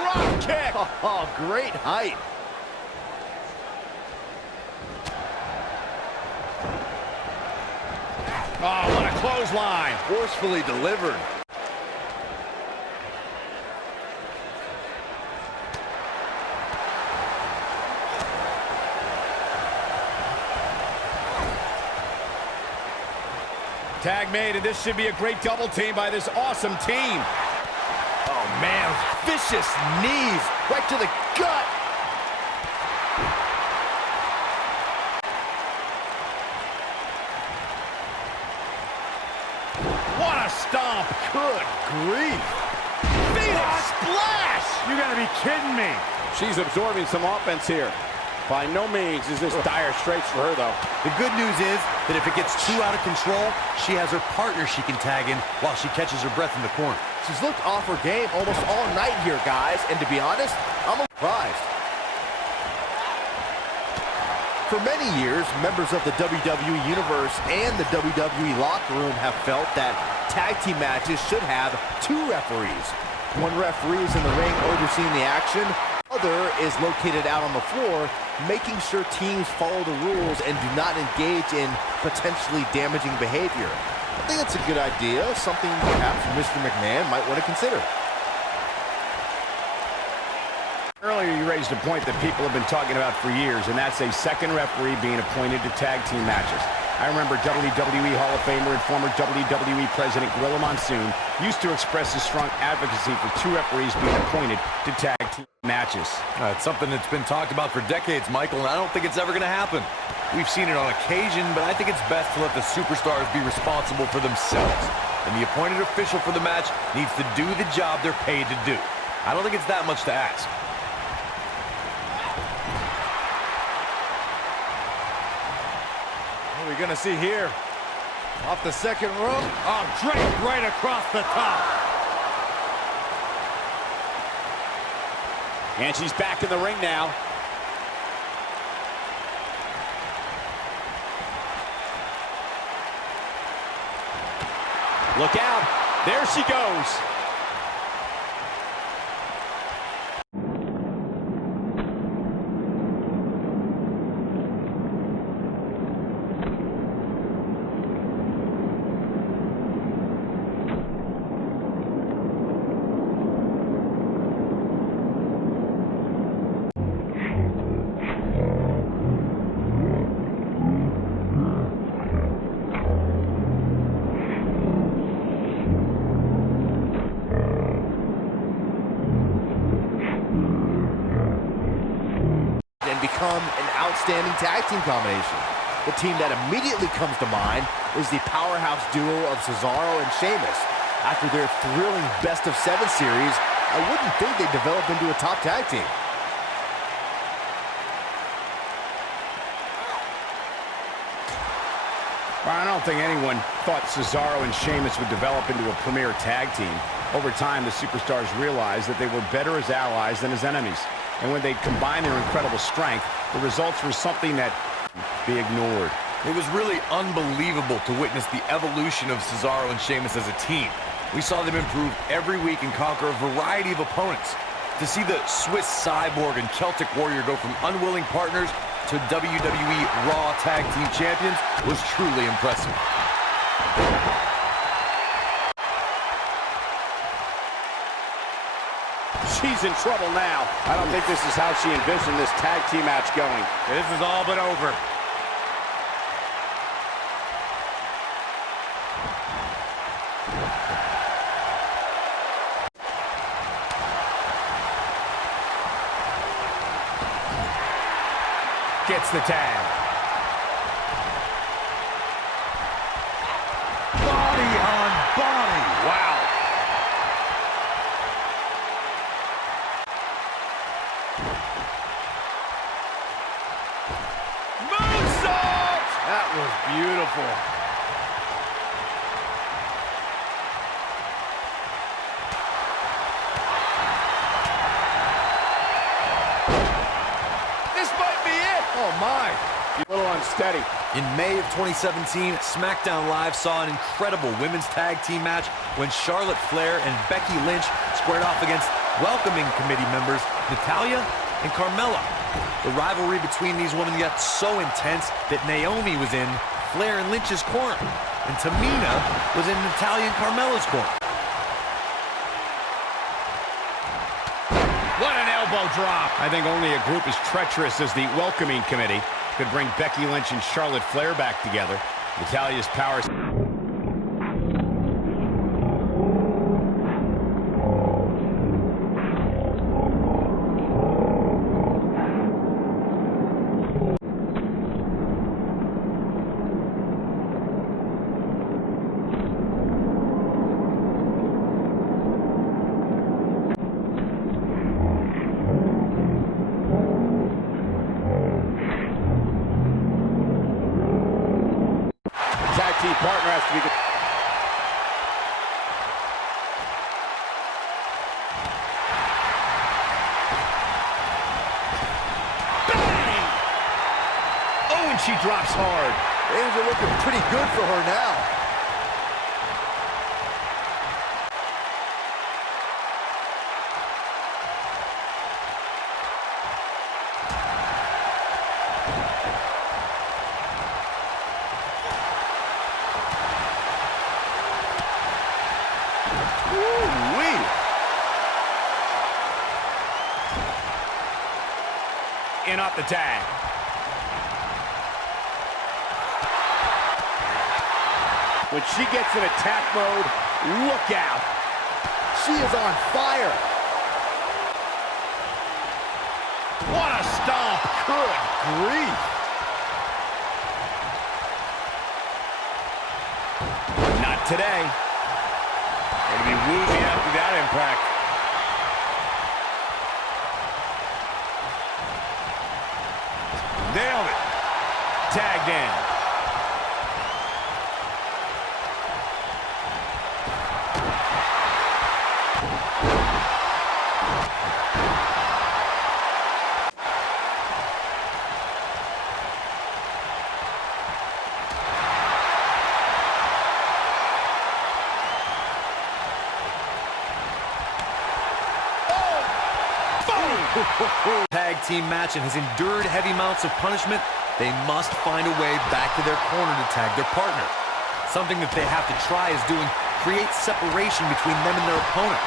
drop kick. Oh, great height. Oh, what a clothesline. Forcefully delivered. Tag made, and this should be a great double team by this awesome team. Oh, man, vicious knees right to the gut. What a stomp. Good grief. Phoenix splash. You gotta be kidding me. She's absorbing some offense here. By no means is this dire straits for her, though. The good news is that if it gets too out of control, she has her partner she can tag in while she catches her breath in the corner. She's looked off her game almost all night here, guys. And to be honest, I'm surprised. For many years, members of the WWE Universe and the WWE locker room have felt that tag team matches should have 2 referees. One referee is in the ring overseeing the action. Other is located out on the floor, making sure teams follow the rules and do not engage in potentially damaging behavior. I think that's a good idea, something perhaps Mr. McMahon might want to consider. Earlier, you raised a point that people have been talking about for years, and that's a second referee being appointed to tag team matches. I remember WWE Hall of Famer and former WWE President Gorilla Monsoon used to express his strong advocacy for 2 referees being appointed to tag team matches. It's something that's been talked about for decades, Michael, and I don't think it's ever going to happen. We've seen it on occasion, but I think it's best to let the superstars be responsible for themselves. And the appointed official for the match needs to do the job they're paid to do. I don't think it's that much to ask. What are we going to see here? Off the second rope. Oh, draped right across the top. And she's back in the ring now. Look out. There she goes. Become an outstanding tag team combination. The team that immediately comes to mind is the powerhouse duo of Cesaro and Sheamus. After their thrilling best-of-7 series, I wouldn't think they'd develop into a top tag team. Well, I don't think anyone thought Cesaro and Sheamus would develop into a premier tag team. Over time, the superstars realized that they were better as allies than as enemies. And when they combined their incredible strength, the results were something that be ignored. It was really unbelievable to witness the evolution of Cesaro and Sheamus as a team. We saw them improve every week and conquer a variety of opponents. To see the Swiss Cyborg and Celtic Warrior go from unwilling partners to WWE Raw Tag Team Champions was truly impressive. She's in trouble now. I don't think this is how she envisioned this tag team match going. This is all but over. Gets the tag. Body on body. Wow. Moonsault! That was beautiful. This might be it. Oh, my. A little unsteady. In May of 2017, SmackDown Live saw an incredible women's tag team match when Charlotte Flair and Becky Lynch squared off against welcoming committee members Natalya and Carmella. The rivalry between these women got so intense that Naomi was in Flair and Lynch's corner, and Tamina was in Natalya and Carmella's corner. What an elbow drop. I think only a group as treacherous as the welcoming committee could bring Becky Lynch and Charlotte Flair back together. Natalya's powers. Tag team partner has to be good. Oh, and she drops hard. Things are looking pretty good for her now. Woo-wee. In off the tag. When she gets in attack mode, look out. She is on fire. What a stomp. Good grief. Not today. Gonna be woozy after that impact. Nailed it. Tagged in. Tag team match and has endured heavy amounts of punishment, they must find a way back to their corner to tag their partner. Something that they have to try is doing create separation between them and their opponent.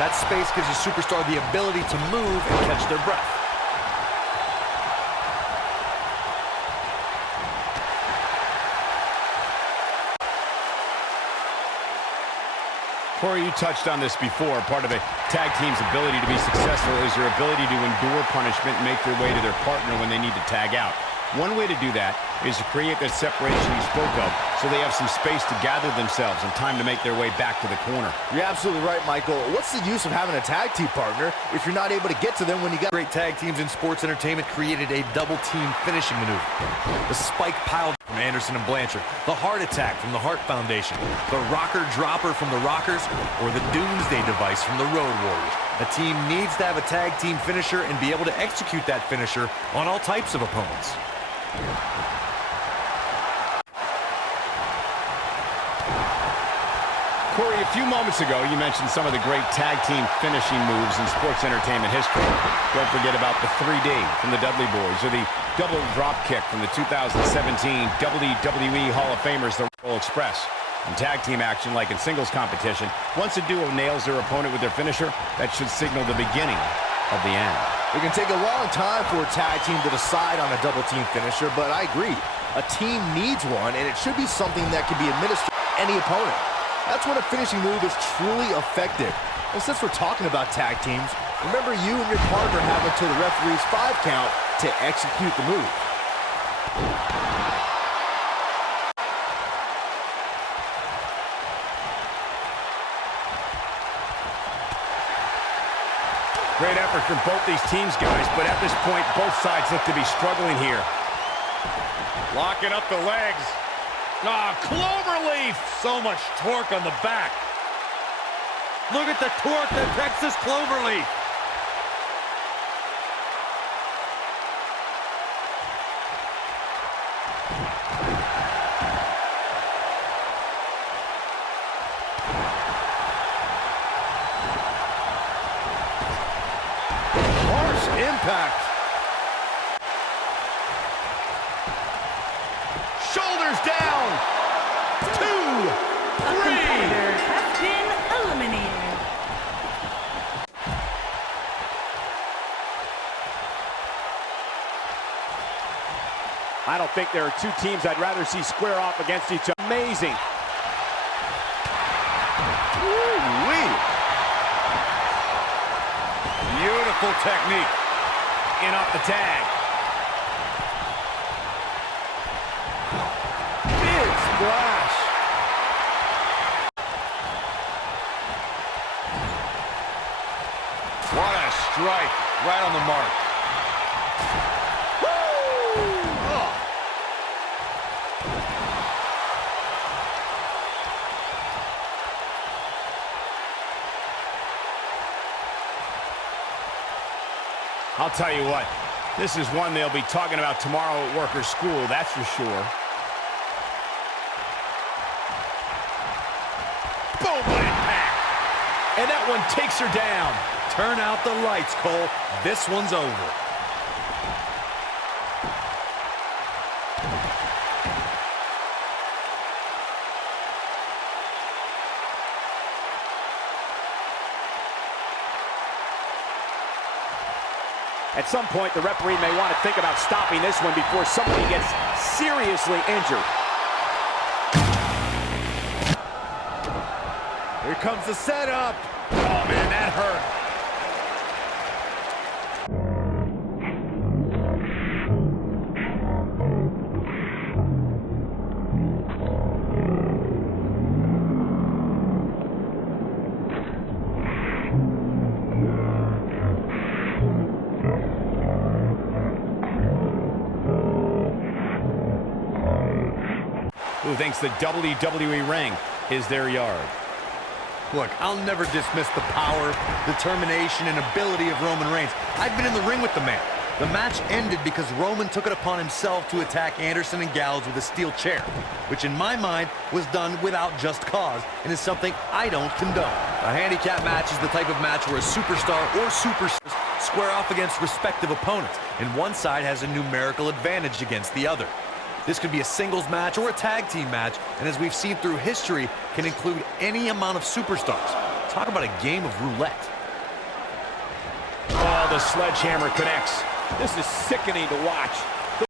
That space gives a superstar the ability to move and catch their breath. Corey, you touched on this before. Part of a tag team's ability to be successful is their ability to endure punishment and make their way to their partner when they need to tag out. One way to do that is to create that separation you spoke of so they have some space to gather themselves and time to make their way back to the corner. You're absolutely right, Michael. What's the use of having a tag team partner if you're not able to get to them when you got... Great tag teams in sports entertainment created a double team finishing maneuver. The spike pile from Anderson and Blanchard, the heart attack from the Hart Foundation, the rocker dropper from the Rockers, or the Doomsday device from the Road Warriors. A team needs to have a tag team finisher and be able to execute that finisher on all types of opponents. Corey, a few moments ago, you mentioned some of the great tag team finishing moves in sports entertainment history. Don't forget about the 3D from the Dudley Boys or the double drop kick from the 2017 WWE Hall of Famers, the Royal Express. In tag team action, like in singles competition, once a duo nails their opponent with their finisher, that should signal the beginning of the end. It can take a long time for a tag team to decide on a double team finisher, but I agree. A team needs one, and it should be something that can be administered to any opponent. That's when a finishing move is truly effective. And since we're talking about tag teams, remember you and your partner have until the referee's 5 count to execute the move. Great effort from both these teams, guys, but at this point, both sides look to be struggling here. Locking up the legs. Ah, cloverleaf! So much torque on the back. Look at the torque, the Texas cloverleaf. impact. Shoulders down. 2, 3. Competitor has been eliminated. I don't think there are two teams I'd rather see square off against each other. Amazing. Woo-wee. Beautiful technique. In off the tag. Big splash. What a strike. Right on the mark. I'll tell you what, this is one they'll be talking about tomorrow at work or school, that's for sure. Boom, what impact! And that one takes her down. Turn out the lights, Cole. This one's over. At some point, the referee may want to think about stopping this one before somebody gets seriously injured. Here comes the setup. Oh, man, that hurt. Who thinks the WWE ring is their yard? Look, I'll never dismiss the power, determination, and ability of Roman Reigns. I've been in the ring with the man. The match ended because Roman took it upon himself to attack Anderson and Gallows with a steel chair, which in my mind was done without just cause and is something I don't condone. A handicap match is the type of match where a superstar or superstars square off against respective opponents, and one side has a numerical advantage against the other. This could be a singles match or a tag team match, and as we've seen through history, can include any amount of superstars. Talk about a game of roulette. Oh, the sledgehammer connects. This is sickening to watch.